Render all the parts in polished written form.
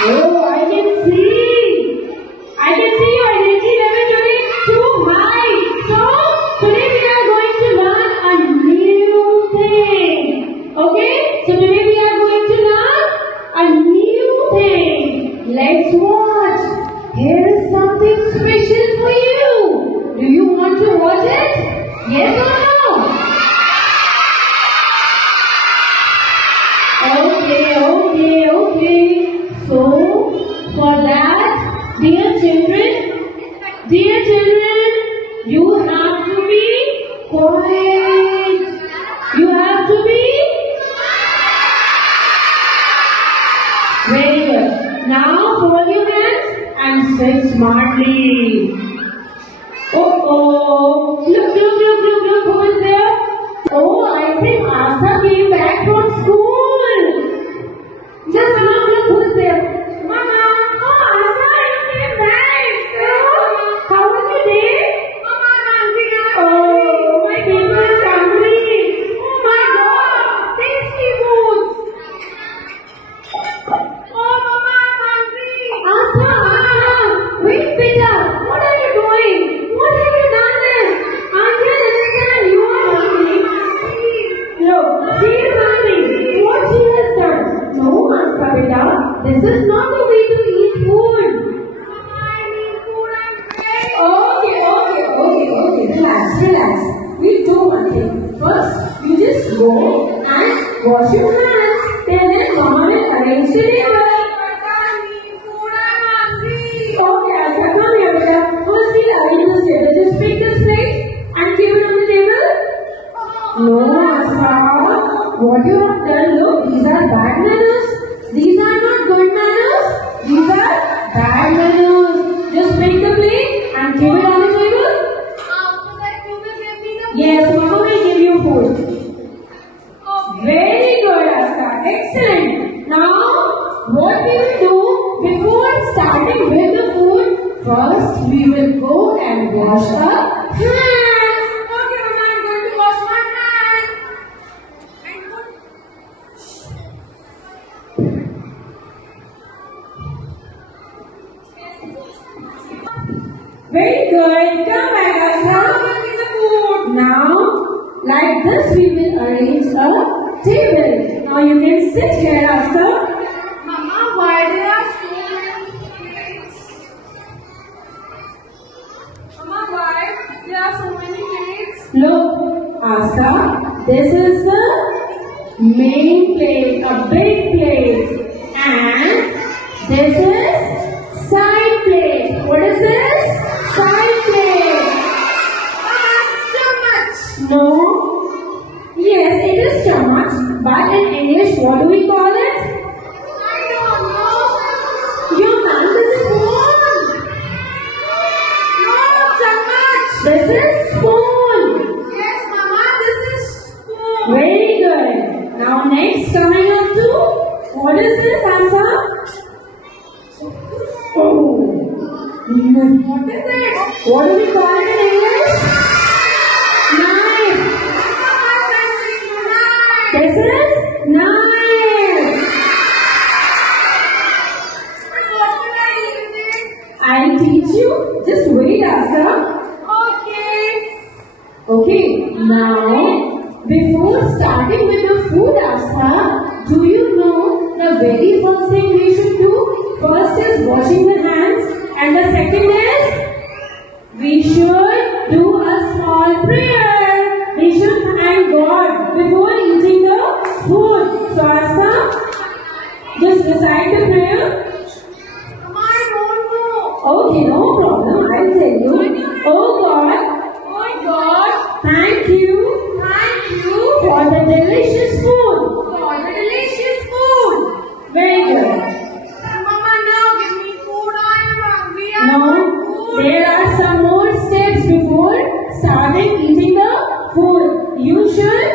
Oh, I can see. I can see your energy level today is too high. So, today we are going to learn a new thing. Okay? So, today we are going to learn a new thing. Let's watch. Here is something special for you. Do you want to watch it? Yes or no? Okay. So, for that, dear children, you have to be quiet. You have to be very good. Now, fold your hands and sit smartly. Oh, look, who is there? Oh, I think Asa came back from school. Just now, look who's there. Mama, oh Asa, you came back. How was your day? Mama, I'm hungry. Oh, my baby is hungry. Oh my God, tasty foods. Oh, Mama, I'm hungry. Asa, wait, beta. What are you doing? What have you done this? I can't understand. You are hungry. Look, she is hungry. What she has done? No, Asa, beta. This is not the way to eat food. Mama, I need food. I'm craving. Okay. Relax. We'll do one thing. First, you just go and wash your hands. Then Mama will arrange the table. Okay, Asa, come here, beta. First, we'll arrange this table. Just pick this plate and keep it on the table. No, Asa. What you have done, look, these are bad manners. These are not good manners. These are bad manners. Just pick the plate and keep it on the table. After that, you will give me the food. Yes, Mama will give you food. Okay. Very good, Asa. Excellent. Now, what we will do before starting with the food, first we will go and wash our hands. Okay, Mama, I'm going to wash my hands. Very good. Come back, Asa. Give me the food. Now, like this, we will arrange a table. Now, you can sit here, Asa. Mama, why there are so many plates? Mama, why there are so many plates? Look, Asa, this is the main plate, a big plate. And this is side plate. What is this? Side plate. Too much. No. Yes, it is chammach. But in English, what do we call it? I don't know. Your mouth is spoon. No, too much. This is spoon. Yes, Mama, this is spoon. Very good. Now next coming up to, what is this, Asa? Oh. What is it? What do we call it in English? Knife. Mama, This is knife. what should I use it? I'll teach you. Just wait, Asa. Okay. Okay. Now, before starting with the food, Asa, do you know the very first thing we should do? First is washing the hands, and the second is we should do a small prayer. We should thank God before eating the food. So, Asa, just recite the prayer. Mama, I don't know. Okay, no problem. I'll tell you. Oh God, thank you for the delicious food. Very good. Mama, now give me food. I am hungry. I Now, want food. there are some more steps before starting eating the food. You should,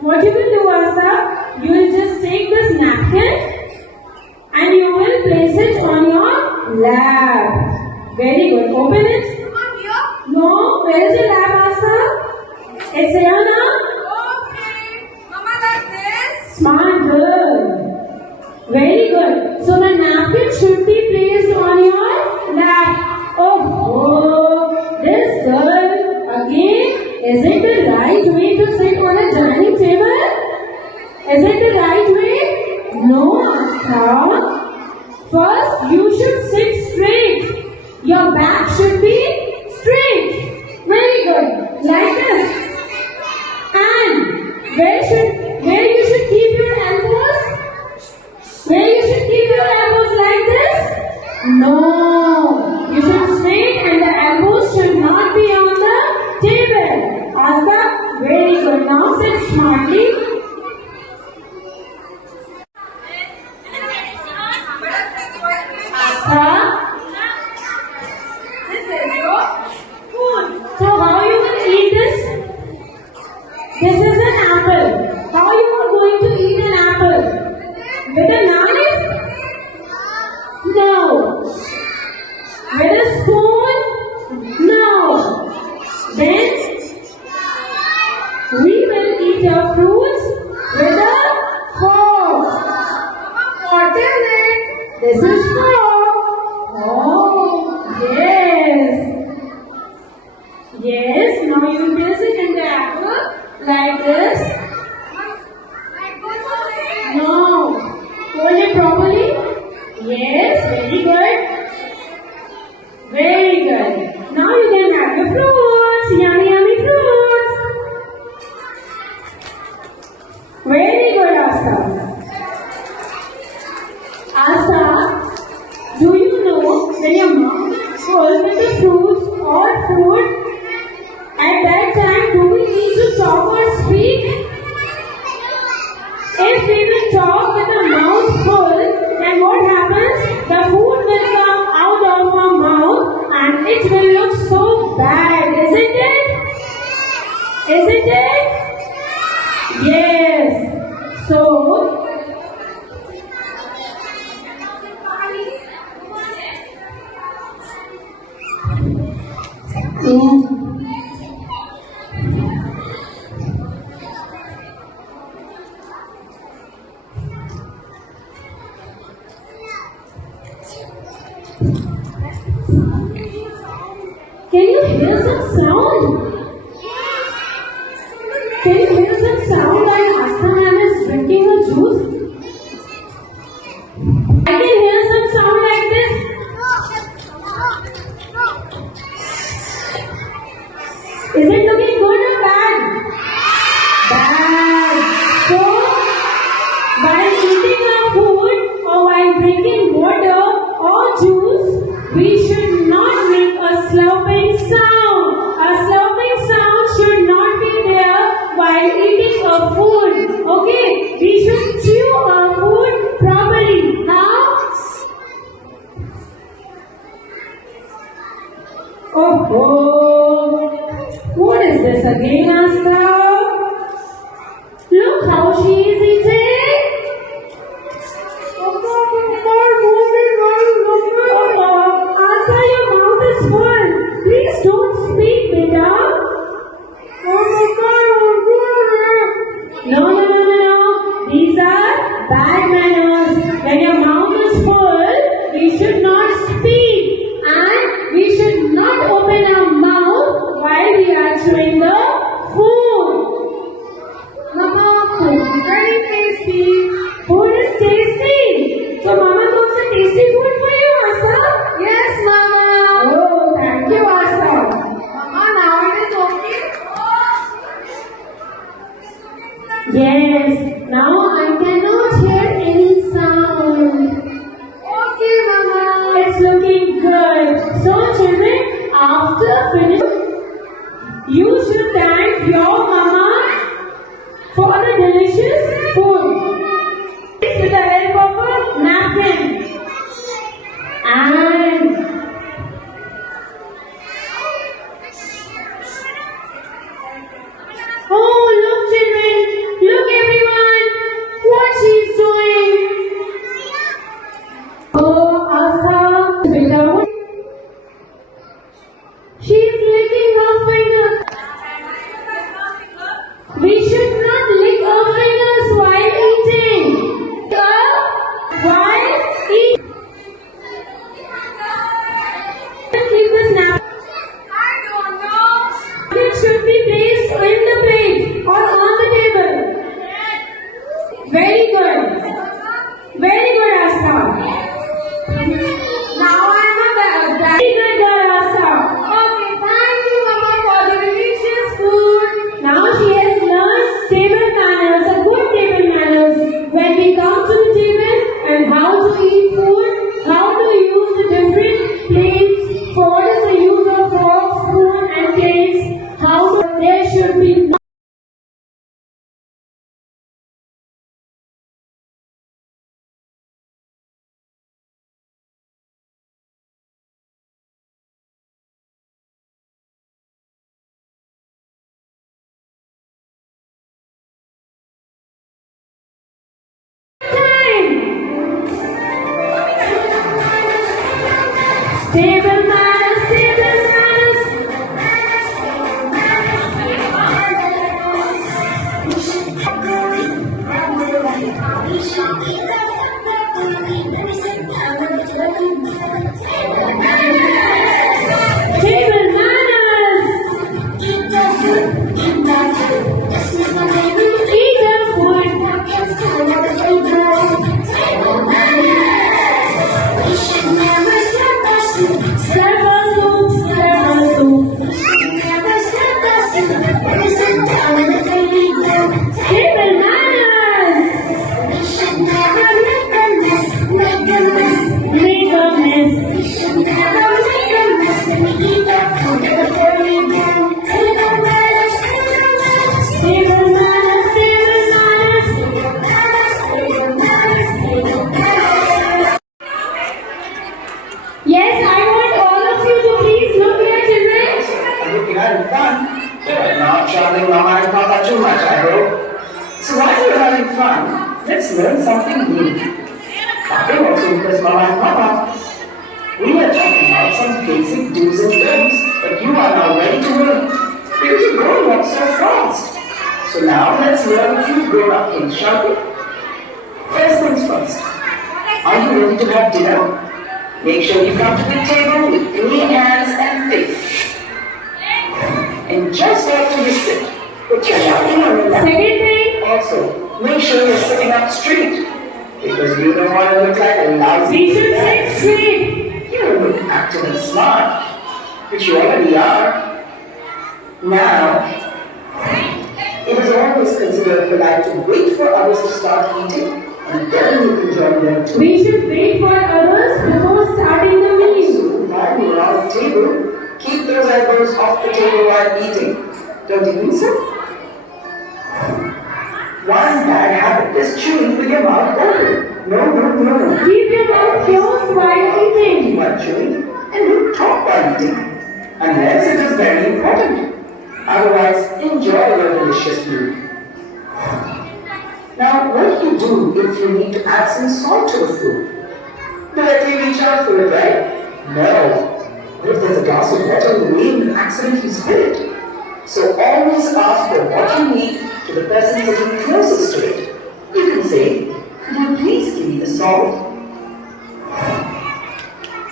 what you will do, Asa, you will just take this napkin and you will place it on your lap. Very good. Open it. Mama, here? No, where is your lap, Asa? It's here now. Okay. Mama, like this? Smart girl. Very good. So the napkin Asta. First, you should sit straight. Your back should be straight. Very good. Like this. And where you should keep your elbows? Where you should keep your elbows like this? No. You should straight and the elbows should not be on the table. Asta, very good. Now sit smartly. This is your food. So how you will eat this? This is an apple. How you are going to eat an apple? With a knife? No. With a spoon? No. Then we will eat our fruits with a fork. What is it? This is fork. Oh, yes. Yes, now you will place it in the apple like this. Like this only? No. Hold it properly. Yes, very good. Very good. Now you can have your fruits. Yummy, yummy fruits. Very good, Asta. Asta, do you know when your mouth is full with the fruits or food, at that time do we need to talk or speak? If we will talk with the mouth full, then what happens? The food will come out of our mouth and it will look so bad, isn't it? Isn't it? Yes. So, can you hear some sound? Can you hear some sound like Asta ma'am is drinking a juice? I can hear some sound like this. Is it looking good or bad? Bad. So, while eating our food or while drinking water or juice, we should not make a slurping sound. A slurping sound should not be there while eating our food. Okay? We should chew our food properly. Now, oh, what is this again, Asta? Look how she is eating. Asta, your mouth is full. Please don't speak, beta. No. These are bad manners. When your mouth is full, we should not speak. And we should not open our mouth while we are chewing the food. Table manners, table manners. Table manners. Eat the food. This is my baby. Eat the food. Table manners. We should never serve our soup. Serve our soup. Serve our soup. We should never serve our soup. Sit down at the table. Table manners. We should never make a mess. Make a mess. Make a mess. We should never make a mess when we eat our food at the table. Table manners. Table manners. Table manners. Table manners. Table manners. Table manners. Yes, I want all of you to please look here, children. I hope you're having fun. But not troubling Mama and Papa too much, I hope. So while you're having fun, let's learn something new. That will also impress Mama and Papa. We are talking about some basic do's and don'ts that you are now ready to learn. Because you're growing up so fast. So now let's learn a few grown-up things, shall we? First things first. Are you ready to have dinner? Make sure you come to the table with clean hands and face. And just after you sit, put your napkin on your lap. Second thing. Also, make sure you're sitting up straight. Because you don't want to look like a lousy. We should sit straight. You look active and smart, which you already are. Now, it is always considered polite to wait for others to start eating, and then you can join them too. We should wait for others before starting the meal. So, while you're around the table, keep those elbows off the table while eating. Don't you think so? One bad habit is chewing with your mouth open. No. Keep your mouth closed while eating. You are chewing and don't talk while eating, unless it is very important. Otherwise, enjoy your delicious food. Now, what do you do if you need to add some salt to a food? Directly reach out for it, right? No. What if there's a glass of water in the way and you accidentally spill it? So always ask for what you need to the person sitting closest to it. You can say, could you please give me the salt?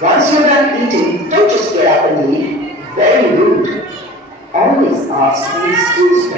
Once you're done eating, don't just get up and leave. Very rude. Always ask for excuse me.